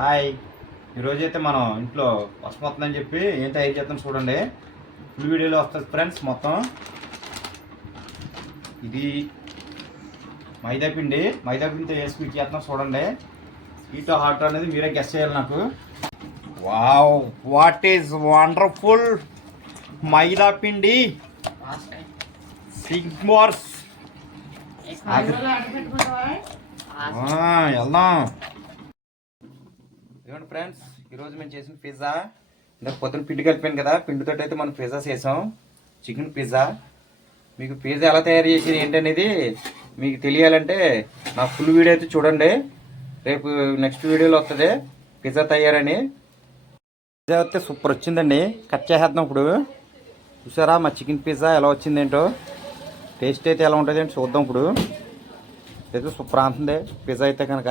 Hi, ఈరోజైతే మనం ఇంట్లో వస్తుందని చెప్పి ఏం తయారు చేస్తాం చూడండి. ఫుల్ వీడియోలో వస్తుంది ఫ్రెండ్స్. మొత్తం ఇది మైదాపిండితో వేసి స్వీట్ చేస్తున్నాం చూడండి. స్వీట్ హాట్ అనేది మీరే గెస్ చేయాలి నాకు. వావ్, వాట్ ఈజ్ వండర్ఫుల్ మైదాపిండి సిగ్మోర్స్. వెళ్దాం. ఇదిగోండి ఫ్రెండ్స్, ఈరోజు మేము చేసిన పిజ్జా. ఇందాక పొద్దున్న పిండి కలిపాను కదా, పిండితో అయితే మనం పిజ్జా చేసాం. Chicken pizza. మీకు పిజ్జా ఎలా తయారు చేసేది ఏంటనేది మీకు తెలియాలంటే నా ఫుల్ వీడియో అయితే చూడండి. రేపు నెక్స్ట్ వీడియోలో వస్తుంది పిజ్జా తయారని. పిజ్జా అయితే సూపర్ వచ్చిందండి. కట్ చేసేద్దాం ఇప్పుడు. చూసారా మా చికెన్ పిజ్జా ఎలా వచ్చిందేంటో, టేస్ట్ అయితే ఎలా ఉంటుంది అంటే చూద్దాం ఇప్పుడు. అయితే సూపర్ అంటుంది పిజ్జా అయితే కనుక.